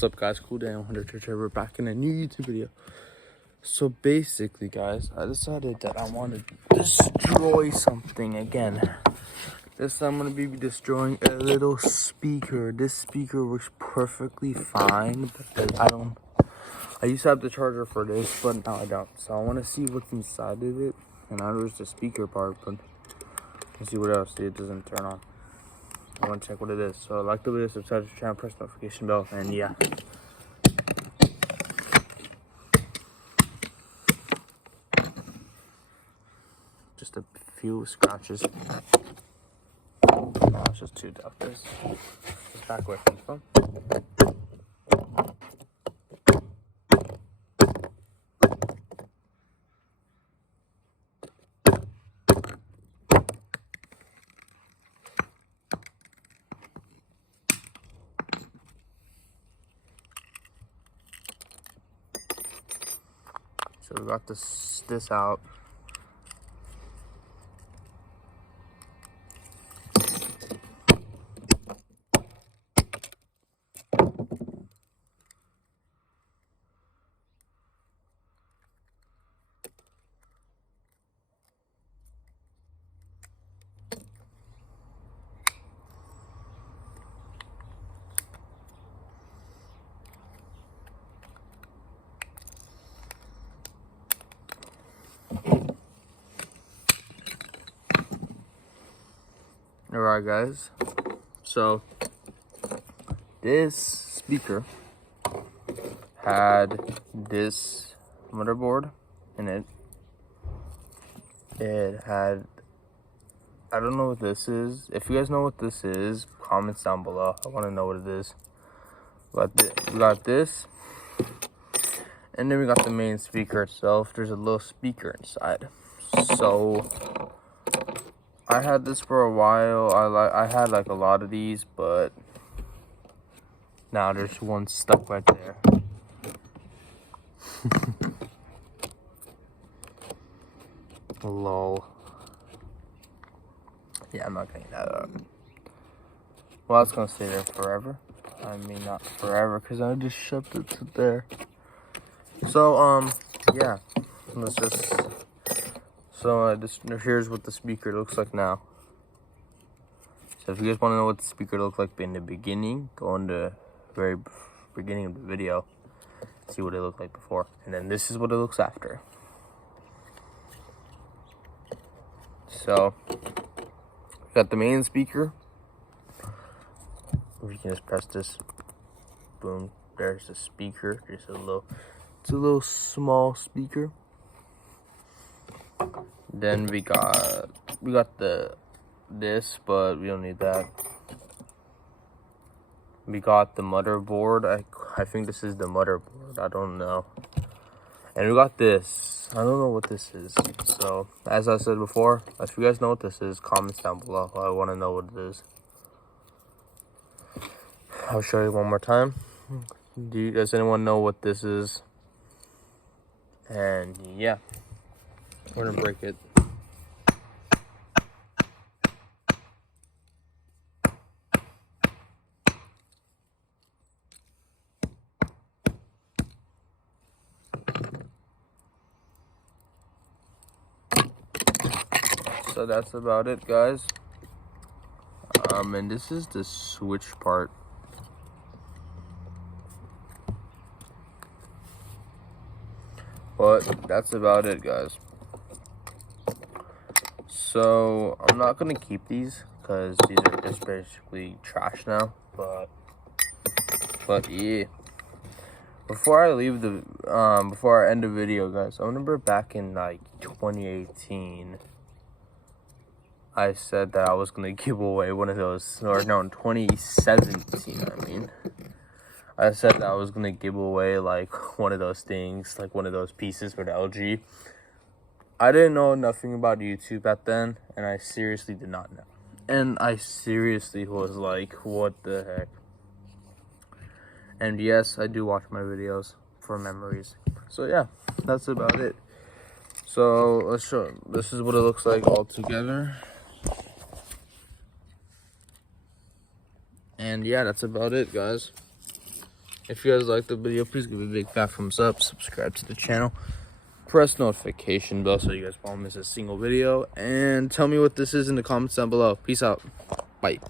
What's up, guys? Cool day. I'm Hunter Trevor. We're back in a new YouTube video. So basically, guys, I decided that I want to destroy something again. This time I'm going to be destroying a little speaker. This speaker works perfectly fine, but I used to have the charger for this, but now I don't. So I want to see what's inside of it. And now there's the speaker part, but let's see what else. See, it doesn't turn on. I want to check what it is. So like the video, subscribe to the channel, press the notification bell, and yeah. Just a few scratches. No, it's just two doctors. Just back away from the phone. So we got this out. Alright, guys, so this speaker had this motherboard in it. It had, I don't know what this is. If you guys know what this is, comments down below. I want to know what it is. We got this, and then we got the main speaker itself. There's a little speaker inside. So I had this for a while. I had like a lot of these, but now there's one stuck right there. Lol. Yeah, I'm not getting that up. Well, it's gonna stay there forever. I mean, not forever, because I just shoved it to there. So, yeah. Let's just... So, here's what the speaker looks like now. So, if you guys want to know what the speaker looked like in the beginning, go in the very beginning of the video. See what it looked like before. And then this is what it looks after. So, we got the main speaker. We can just press this. Boom. There's the speaker. It's a little small speaker. Then we got this, but we don't need that. We got the motherboard. I think this is the motherboard. I don't know. And we got this. I don't know what this is. So, as I said before, if you guys know what this is, comments down below. I want to know what it is. I'll show you one more time. Does anyone know what this is? And yeah, we're gonna break it. So that's about it, guys. And this is the switch part. But that's about it, guys. So I'm not gonna keep these because these are just basically trash now. But yeah. Before I leave before I end the video, guys, I remember back in like 2018, I said that I was gonna give away one of those, or no, in 2017, I mean. I said that I was gonna give away like one of those things, like one of those pieces for the LG. I didn't know nothing about YouTube back then, and I seriously did not know. And I seriously was like, what the heck? And yes, I do watch my videos for memories. So yeah, that's about it. So let's show. This is what it looks like all together. And yeah, that's about it, guys. If you guys like the video, please give it a big fat thumbs up, subscribe to the channel, press notification bell so you guys won't miss a single video, and tell me what this is in the comments down below. Peace out. Bye.